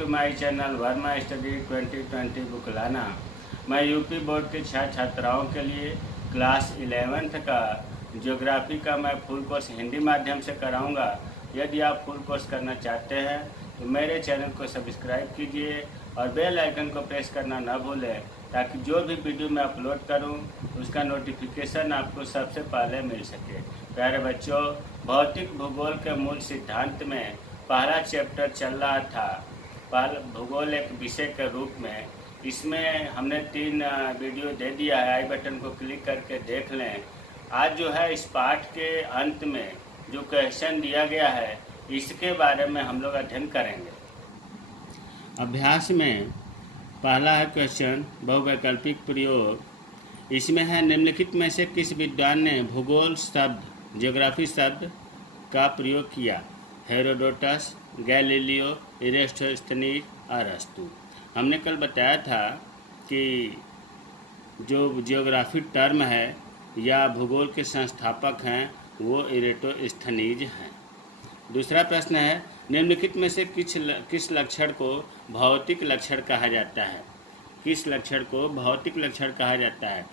To my channel Verma study 2020 बुकलाना। मैं UP board के छात्राओं के लिए क्लास 11th का ज्योग्राफी का मैं फुल कोर्स हिंदी माध्यम से कराऊंगा। यदि आप फुल कोर्स करना चाहते हैं तो मेरे चैनल को सब्सक्राइब कीजिए और बेल आइकन को प्रेस करना न भूलें, ताकि जो भी वीडियो मैं अपलोड करूं उसका नोटिफिकेशन आपको सबसे पहले मिल सके। प्यारे बच्चों, भौतिक भूगोल के मूल सिद्धांत में पहला चैप्टर चल रहा था। भूगोल एक विषय के रूप में इसमें हमने 3 वीडियो दे दिया है। आई बटन को क्लिक करके देख लें। आज जो है इस पाठ के अंत में जो क्वेश्चन दिया गया है इसके बारे में हम लोग अध्ययन करेंगे। अभ्यास में पहला है क्वेश्चन बहुवैकल्पिक प्रयोग। इसमें है निम्नलिखित में से किस विद्वान ने भूगोल शब्द ज्योग्राफी शब्द का प्रयोग किया? हेरोडोटस, गैलीलियो, इरेस्टोस्थनीज, अरस्तु। हमने कल बताया था कि जो ज्योग्राफी टर्म है या भूगोल के संस्थापक हैं वो इरेस्टोस्थनीज हैं। दूसरा प्रश्न है निम्नलिखित में से किस लक्षण को भौतिक लक्षण कहा जाता है? किस लक्षण को भौतिक लक्षण कहा जाता है?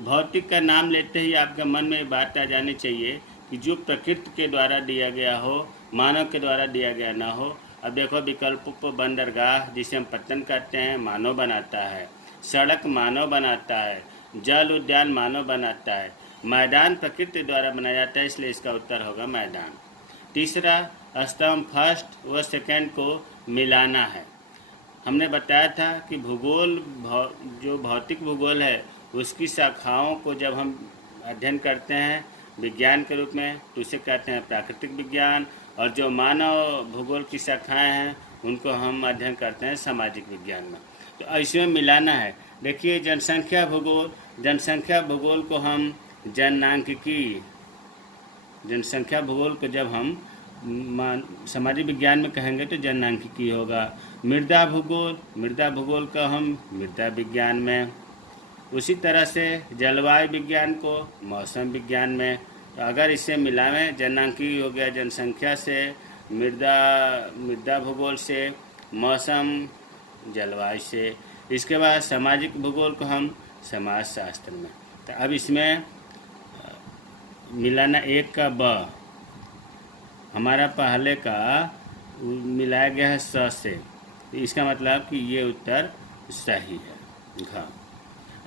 भौतिक का नाम लेते ही आपके मन में ये बात आ जानी चाहिए कि जो प्रकृति के द्वारा दिया गया हो, मानव के द्वारा दिया गया ना हो। अब देखो, विकल्पों बंदरगाह जिसे हम पत्तन कहते हैं मानव बनाता है, सड़क मानव बनाता है, जल उद्यान मानव बनाता है, मैदान प्रकृति द्वारा बनाया जाता है, इसलिए इसका उत्तर होगा मैदान। तीसरा स्तंभ फर्स्ट व सेकेंड को मिलाना है। हमने बताया था कि भूगोल जो भौतिक भूगोल है उसकी शाखाओं को जब हम अध्ययन करते हैं विज्ञान के रूप में तो उसे कहते हैं प्राकृतिक विज्ञान, और जो मानव भूगोल की शाखाएं हैं उनको हम अध्ययन करते हैं सामाजिक विज्ञान में। तो इसमें मिलाना है। देखिए, जनसंख्या भूगोल को हम जनसंख्या भूगोल को जब हम सामाजिक विज्ञान में कहेंगे तो जननांकिकी होगा। मृदा भूगोल का हम मृदा विज्ञान में, उसी तरह से जलवायु विज्ञान को मौसम विज्ञान में। तो अगर इसे मिलावें, जननांकिकी हो गया जनसंख्या से, मृदा भूगोल से, मौसम जलवायु से, इसके बाद सामाजिक भूगोल को हम समाज शास्त्र में। तो अब इसमें मिलाना एक का ब, हमारा पहले का मिलाया गया है स से, इसका मतलब कि ये उत्तर सही है घ।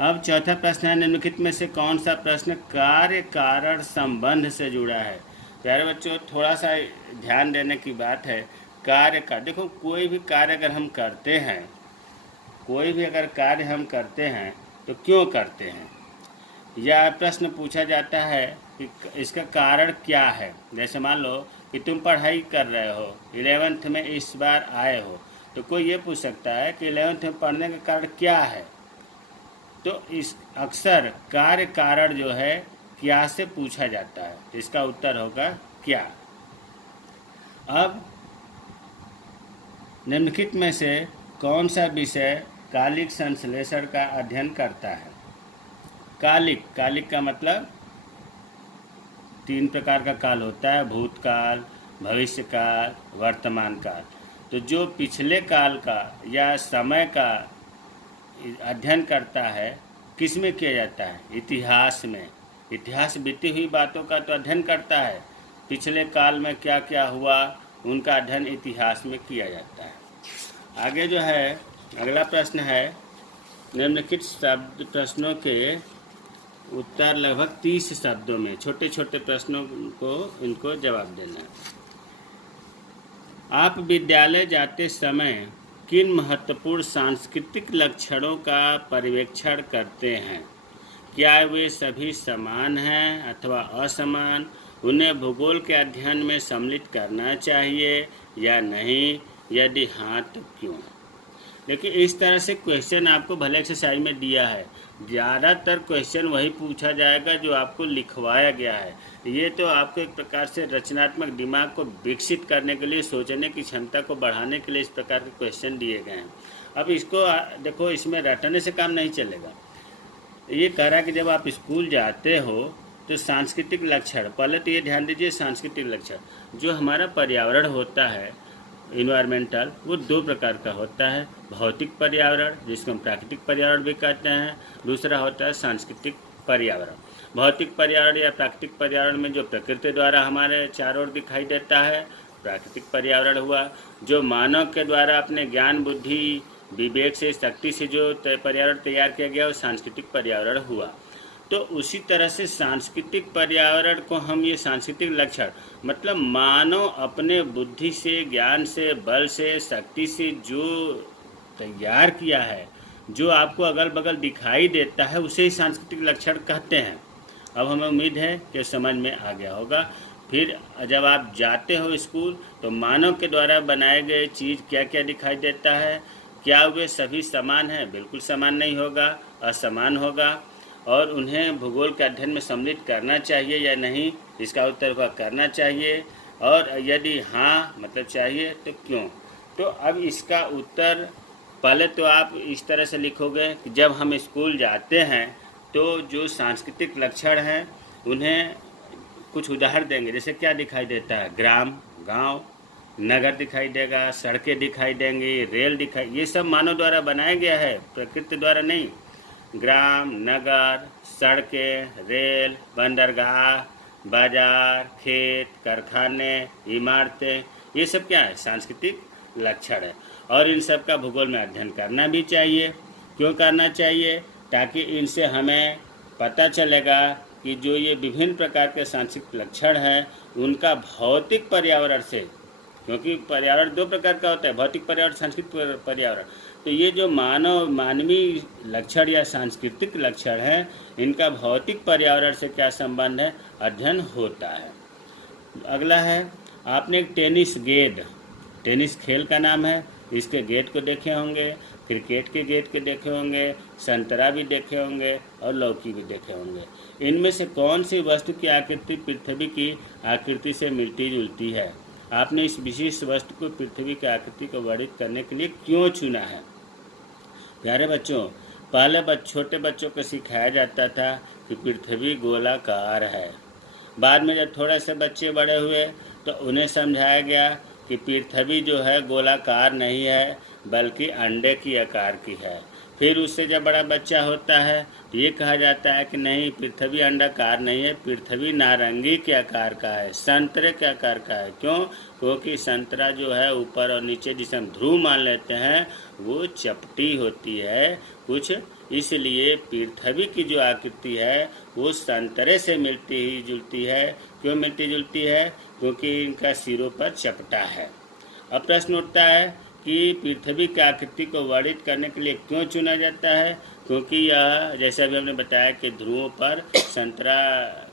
अब चौथा प्रश्न है निम्नलिखित में से कौन सा प्रश्न कार्य कारण संबंध से जुड़ा है? प्यारे बच्चों, थोड़ा सा ध्यान देने की बात है। कार्य का देखो, कोई भी कार्य अगर हम करते हैं, तो क्यों करते हैं, या प्रश्न पूछा जाता है कि इसका कारण क्या है। जैसे मान लो कि तुम पढ़ाई कर रहे हो, 11th में इस बार आए हो, तो कोई ये पूछ सकता है कि 11th में पढ़ने का कारण क्या है। तो इस अक्सर कार्य कारण जो है क्या से पूछा जाता है, इसका उत्तर होगा क्या। अब निम्नलिखित में से कौन सा विषय कालिक संश्लेषण का अध्ययन करता है? कालिक का मतलब 3 प्रकार का काल होता है, भूतकाल, भविष्यकाल, वर्तमान काल। तो जो पिछले काल का या समय का अध्ययन करता है किस में किया जाता है? इतिहास में। इतिहास बीती हुई बातों का तो अध्ययन करता है, पिछले काल में क्या क्या हुआ उनका अध्ययन इतिहास में किया जाता है। आगे जो है अगला प्रश्न है निम्नलिखित शब्द प्रश्नों के उत्तर लगभग 30 शब्दों में, छोटे छोटे प्रश्नों को इनको जवाब देना है। आप विद्यालय जाते समय किन महत्वपूर्ण सांस्कृतिक लक्षणों का पर्यवेक्षण करते हैं? क्या वे सभी समान हैं अथवा असमान? उन्हें भूगोल के अध्ययन में सम्मिलित करना चाहिए या नहीं? यदि हाँ तो क्यों? देखिए, इस तरह से क्वेश्चन आपको भले एक्सरसाइज में दिया है। ज़्यादातर क्वेश्चन वही पूछा जाएगा जो आपको लिखवाया गया है। ये तो आपको एक प्रकार से रचनात्मक दिमाग को विकसित करने के लिए, सोचने की क्षमता को बढ़ाने के लिए इस प्रकार के क्वेश्चन दिए गए हैं। अब इसको देखो, इसमें रटने से काम नहीं चलेगा। ये कह रहा है कि जब आप स्कूल जाते हो तो सांस्कृतिक लक्षण, पहले तो ये ध्यान दीजिए, सांस्कृतिक लक्षण जो हमारा पर्यावरण होता है इन्वायरमेंटल, वो दो प्रकार का होता है। भौतिक पर्यावरण, जिसको हम प्राकृतिक पर्यावरण भी कहते हैं, दूसरा होता है सांस्कृतिक पर्यावरण। भौतिक पर्यावरण या प्राकृतिक पर्यावरण में जो प्रकृति द्वारा हमारे चारों ओर दिखाई देता है, प्राकृतिक पर्यावरण हुआ। जो मानव के द्वारा अपने ज्ञान, बुद्धि, विवेक से, शक्ति से जो पर्यावरण तैयार किया गया, वो सांस्कृतिक पर्यावरण हुआ। तो उसी तरह से सांस्कृतिक पर्यावरण को हम ये सांस्कृतिक लक्षण, मतलब मानव अपने बुद्धि से, ज्ञान से, बल से, शक्ति से जो तैयार किया है, जो आपको अगल बगल दिखाई देता है, उसे ही सांस्कृतिक लक्षण कहते हैं। अब हमें उम्मीद है कि समझ में आ गया होगा। फिर जब आप जाते हो स्कूल तो मानव के द्वारा बनाए गए चीज़ क्या क्या दिखाई देता है, क्या वे सभी समान हैं? बिल्कुल समान नहीं होगा, असमान होगा। और उन्हें भूगोल के अध्ययन में सम्मिलित करना चाहिए या नहीं, इसका उत्तर हुआ करना चाहिए। और यदि हाँ मतलब चाहिए तो क्यों? तो अब इसका उत्तर पहले तो आप इस तरह से लिखोगे कि जब हम स्कूल जाते हैं तो जो सांस्कृतिक लक्षण हैं उन्हें कुछ उदाहरण देंगे। जैसे क्या दिखाई देता है? ग्राम, गांव, नगर दिखाई देगा, सड़कें दिखाई देंगी, रेल दिखाई, ये सब मानव द्वारा बनाया गया है, प्रकृति द्वारा नहीं। ग्राम, नगर, सड़कें, रेल, बंदरगाह, बाजार, खेत, कारखाने, इमारतें, ये सब क्या है? सांस्कृतिक लक्षण है। और इन सब का भूगोल में अध्ययन करना भी चाहिए। क्यों करना चाहिए? ताकि इनसे हमें पता चलेगा कि जो ये विभिन्न प्रकार के सांस्कृतिक लक्षण हैं उनका भौतिक पर्यावरण से, क्योंकि पर्यावरण दो प्रकार का होता है, भौतिक पर्यावरण, सांस्कृतिक पर्यावरण। तो ये जो मानवीय लक्षण या सांस्कृतिक लक्षण है, इनका भौतिक पर्यावरण से क्या संबंध है, अध्ययन होता है। अगला है, आपने एक टेनिस खेल का नाम है, इसके गेट को देखे होंगे, क्रिकेट के गेट के देखे होंगे, संतरा भी देखे होंगे और लौकी भी देखे होंगे। इनमें से कौन सी वस्तु की आकृति पृथ्वी की आकृति से मिलती जुलती है? आपने इस विशेष वस्तु को पृथ्वी की आकृति को वर्णित करने के लिए क्यों चुना है? प्यारे बच्चों, पहले छोटे बच्चों को सिखाया जाता था कि पृथ्वी गोलाकार है। बाद में जब थोड़े से बच्चे बड़े हुए तो उन्हें समझाया गया कि पृथ्वी जो है गोलाकार नहीं है, बल्कि अंडे की आकार की है। फिर उससे जब बड़ा बच्चा होता है तो ये कहा जाता है कि नहीं, पृथ्वी अंडाकार नहीं है, पृथ्वी नारंगी के आकार का है, संतरे के आकार का है। क्यों? क्योंकि संतरा जो है ऊपर और नीचे जिसे हम ध्रुव मान लेते हैं वो चपटी होती है कुछ, इसलिए पृथ्वी की जो आकृति है वो संतरे से मिलती ही जुलती है। क्यों मिलती जुलती है? क्योंकि इनका सिरों पर चपटा है। अब प्रश्न उठता है कि पृथ्वी की आकृति को वर्णित करने के लिए क्यों चुना जाता है? क्योंकि यह, जैसे अभी हमने बताया कि ध्रुवों पर संतरा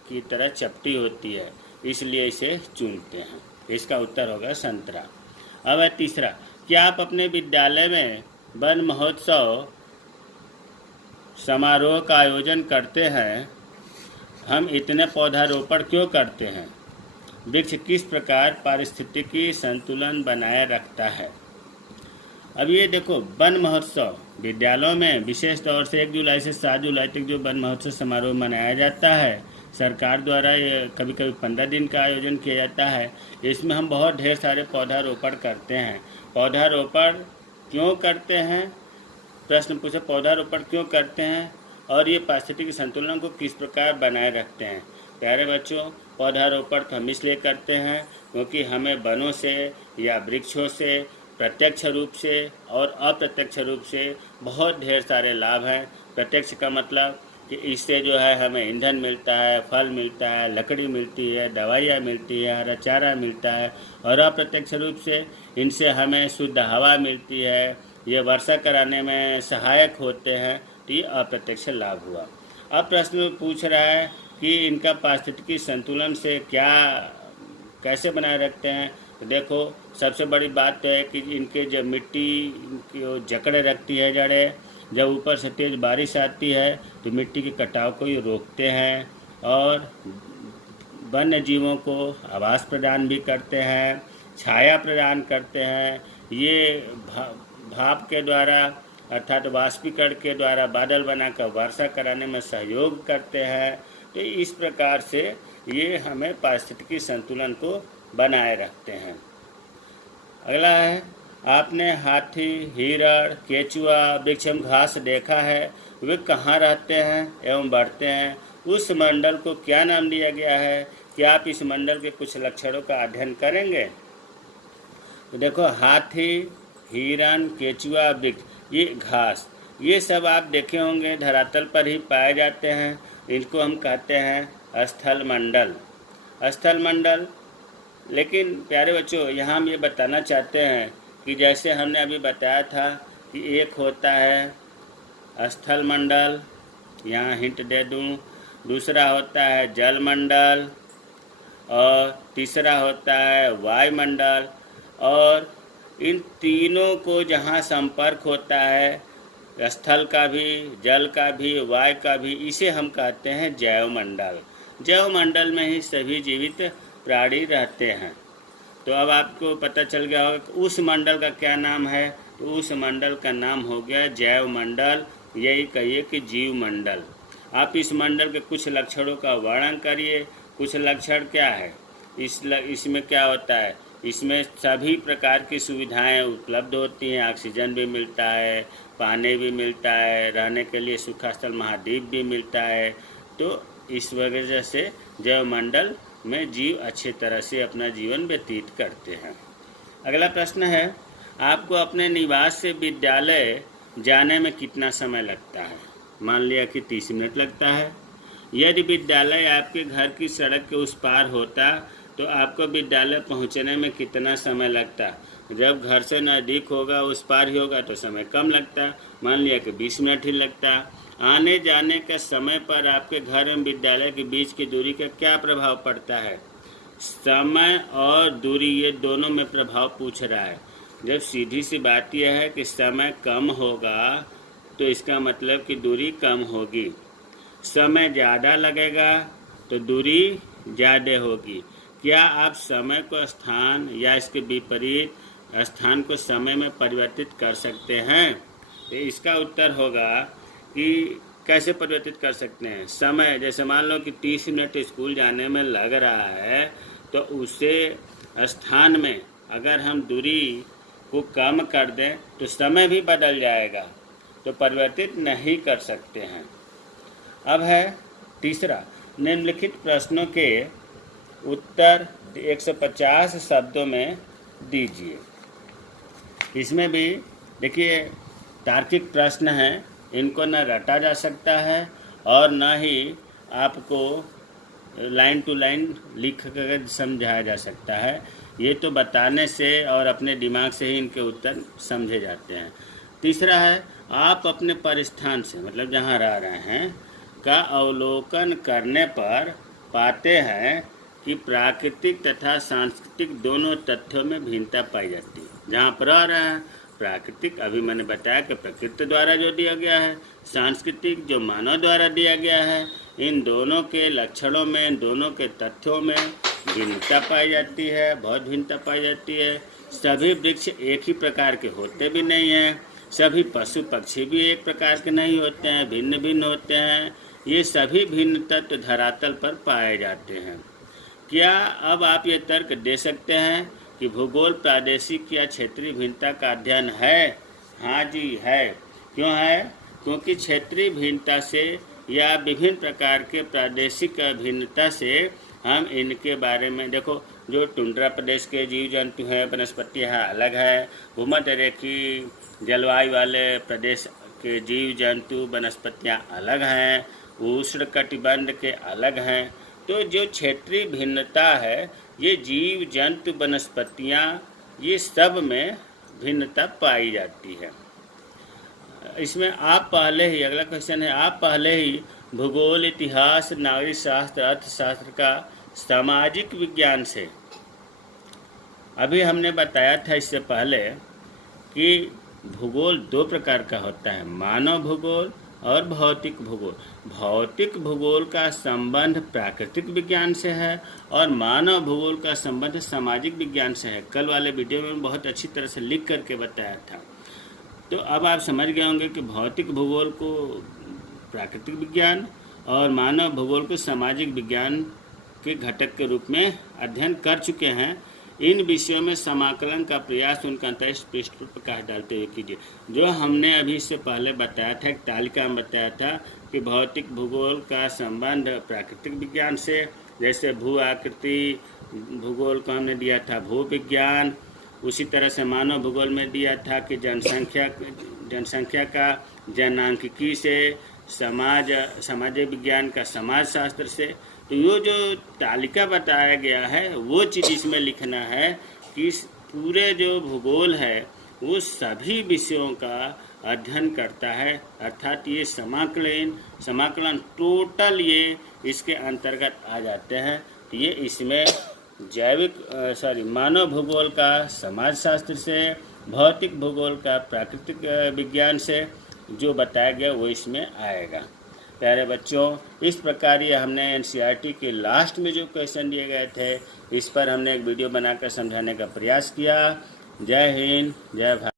की तरह चपटी होती है, इसलिए इसे चुनते हैं। इसका उत्तर होगा संतरा। अब है तीसरा, क्या आप अपने विद्यालय में वन महोत्सव समारोह का आयोजन करते हैं? हम इतने पौधारोपण क्यों करते हैं? वृक्ष किस प्रकार पारिस्थितिकी संतुलन बनाए रखता है? अब ये देखो, वन महोत्सव विद्यालयों में विशेष तौर से 1 जुलाई से 7 जुलाई तक जो वन महोत्सव समारोह मनाया जाता है, सरकार द्वारा ये कभी कभी 15 दिन का आयोजन किया जाता है। इसमें हम बहुत ढेर सारे पौधारोपण करते हैं। पौधारोपण क्यों करते हैं? प्रश्न पूछे, पौधारोपण क्यों करते हैं और ये पारिस्थितिकी संतुलन को किस प्रकार बनाए रखते हैं? प्यारे बच्चों, पौधारोपण तो हम इसलिए करते हैं क्योंकि हमें वनों से या वृक्षों से प्रत्यक्ष रूप से और अप्रत्यक्ष रूप से बहुत ढेर सारे लाभ हैं। प्रत्यक्ष का मतलब कि इससे जो है हमें ईंधन मिलता है, फल मिलता है, लकड़ी मिलती है, दवाइयाँ मिलती है, हरा चारा मिलता है। और अप्रत्यक्ष रूप से इनसे हमें शुद्ध हवा मिलती है, ये वर्षा कराने में सहायक होते हैं। तो ये अप्रत्यक्ष लाभ हुआ। अब प्रश्न पूछ रहा है कि इनका पारिस्थितिकी संतुलन से क्या, कैसे बनाए रखते हैं? तो देखो, सबसे बड़ी बात तो है कि इनके जब मिट्टी की जकड़े रखती है जड़ें, जब ऊपर से तेज़ बारिश आती है तो मिट्टी के कटाव को ये रोकते हैं और वन्य जीवों को आवास प्रदान भी करते हैं, छाया प्रदान करते हैं। ये भाप के द्वारा अर्थात वाष्पीकरण के द्वारा बादल बनाकर वर्षा कराने में सहयोग करते हैं। तो इस प्रकार से ये हमें पारिस्थितिकी संतुलन को बनाए रखते हैं। अगला है, आपने हाथी, हिरण, केचुआ, वृक्ष एवं घास देखा है, वे कहाँ रहते हैं एवं बढ़ते हैं? उस मंडल को क्या नाम दिया गया है? क्या आप इस मंडल के कुछ लक्षणों का अध्ययन करेंगे? तो देखो, हाथी, हिरण, केचुआ, वृक्ष, ये घास, ये सब आप देखे होंगे धरातल पर ही पाए जाते हैं। इनको हम कहते हैं स्थल मंडल। स्थल मंडल। लेकिन प्यारे बच्चों, यहाँ हम ये बताना चाहते हैं कि जैसे हमने अभी बताया था कि एक होता है स्थल मंडल, यहाँ हिंट दे दूँ, दूसरा होता है जल मंडल, और तीसरा होता है वायुमंडल। और इन तीनों को जहाँ संपर्क होता है, स्थल का भी, जल का भी, वायु का भी, इसे हम कहते हैं जैवमंडल। जैवमंडल में ही सभी जीवित प्राणी रहते हैं। तो अब आपको पता चल गया होगा कि उस मंडल का क्या नाम है। तो उस मंडल का नाम हो गया जैवमंडल, यही कहिए कि जीव मंडल। आप इस मंडल के कुछ लक्षणों का वर्णन करिए। कुछ लक्षण क्या है? इसमें क्या होता है? इसमें सभी प्रकार की सुविधाएं उपलब्ध होती हैं। ऑक्सीजन भी मिलता है, पानी भी मिलता है, रहने के लिए सूखा स्थल महाद्वीप भी मिलता है। तो इस वजह से जैवमंडल में जीव अच्छे तरह से अपना जीवन व्यतीत करते हैं। अगला प्रश्न है, आपको अपने निवास से विद्यालय जाने में कितना समय लगता है? मान लिया कि 30 मिनट लगता है। यदि विद्यालय आपके घर की सड़क के उस पार होता तो आपको विद्यालय पहुंचने में कितना समय लगता? जब घर से नज़दीक होगा, उस पार ही होगा, तो समय कम लगता। मान लिया कि 20 मिनट ही लगता। आने जाने के समय पर आपके घर एवं विद्यालय के बीच की दूरी का क्या प्रभाव पड़ता है? समय और दूरी, ये दोनों में प्रभाव पूछ रहा है। जब सीधी सी बात यह है कि समय कम होगा तो इसका मतलब कि दूरी कम होगी। समय ज़्यादा लगेगा तो दूरी ज़्यादा होगी। क्या आप समय को स्थान या इसके विपरीत स्थान को समय में परिवर्तित कर सकते हैं? तो इसका उत्तर होगा कि कैसे परिवर्तित कर सकते हैं। समय, जैसे मान लो कि 30 मिनट स्कूल जाने में लग रहा है, तो उसे स्थान में अगर हम दूरी को कम कर दें तो समय भी बदल जाएगा, तो परिवर्तित नहीं कर सकते हैं। अब है तीसरा, निम्नलिखित प्रश्नों के उत्तर 150 शब्दों में दीजिए। इसमें भी देखिए तार्किक प्रश्न हैं, इनको न रटा जा सकता है और न ही आपको लाइन टू लाइन लिख कर समझाया जा सकता है। ये तो बताने से और अपने दिमाग से ही इनके उत्तर समझे जाते हैं। तीसरा है, आप अपने परिस्थान से, मतलब जहाँ रह रहे हैं, का अवलोकन करने पर पाते हैं कि प्राकृतिक तथा सांस्कृतिक दोनों तथ्यों में भिन्नता पाई जाती है। जहाँ पर रह रहे हैं, प्राकृतिक अभी मैंने बताया कि प्रकृति द्वारा जो दिया गया है, सांस्कृतिक जो मानव द्वारा दिया गया है, इन दोनों के लक्षणों में, इन दोनों के तथ्यों में भिन्नता पाई जाती है, बहुत भिन्नता पाई जाती है। सभी वृक्ष एक ही प्रकार के होते भी नहीं हैं, सभी पशु पक्षी भी एक प्रकार के नहीं होते हैं, भिन्न भिन्न होते हैं। ये सभी भिन्न तत्व धरातल पर पाए जाते हैं। क्या अब आप ये तर्क दे सकते हैं कि भूगोल प्रादेशिक या क्षेत्रीय भिन्नता का अध्ययन है? हाँ जी है। क्यों है? क्योंकि क्षेत्रीय भिन्नता से या विभिन्न प्रकार के प्रादेशिक भिन्नता से हम इनके बारे में, देखो, जो टुंड्रा प्रदेश के जीव जंतु हैं, वनस्पतियाँ अलग है, भूमध्य रेखीय जलवायु वाले प्रदेश के जीव जंतु वनस्पतियाँ अलग हैं, उष्णकटिबंध के अलग हैं। तो जो क्षेत्रीय भिन्नता है, ये जीव जंतु वनस्पतियाँ, ये सब में भिन्नता पाई जाती है। इसमें आप पहले ही, अगला क्वेश्चन है, आप पहले ही भूगोल, इतिहास, नागरिक शास्त्र, अर्थशास्त्र का सामाजिक विज्ञान से, अभी हमने बताया था इससे पहले कि भूगोल 2 प्रकार का होता है, मानव भूगोल और भौतिक भूगोल। भौतिक भूगोल का संबंध प्राकृतिक विज्ञान से है और मानव भूगोल का संबंध सामाजिक विज्ञान से है। कल वाले वीडियो में बहुत अच्छी तरह से लिख करके बताया था। तो अब आप समझ गए होंगे कि भौतिक भूगोल को प्राकृतिक विज्ञान और मानव भूगोल को सामाजिक विज्ञान के घटक के रूप में अध्ययन कर चुके हैं। इन विषयों में समाकलन का प्रयास उनका अंतरिक्ष पृष्ठ पर प्रकाश डालते हुए कीजिए। जो हमने अभी इससे पहले बताया था, एक तालिका में बताया था कि भौतिक भूगोल का संबंध प्राकृतिक विज्ञान से, जैसे भू आकृति भूगोल को हमने दिया था भू विज्ञान। उसी तरह से मानव भूगोल में दिया था कि जनसंख्या का जनांकिकी से, समाज विज्ञान का समाजशास्त्र से। तो ये जो तालिका बताया गया है वो चीज़ इसमें लिखना है कि पूरे जो भूगोल है वो सभी विषयों का अध्ययन करता है, अर्थात ये समाकलन टोटल ये इसके अंतर्गत आ जाते हैं। तो ये इसमें मानव भूगोल का समाजशास्त्र से, भौतिक भूगोल का प्राकृतिक विज्ञान से जो बताया गया वो इसमें आएगा। प्यारे बच्चों, इस प्रकार ये हमने एनसीईआरटी के लास्ट में जो क्वेश्चन दिए गए थे इस पर हमने एक वीडियो बनाकर समझाने का प्रयास किया। जय हिंद, जय भारत।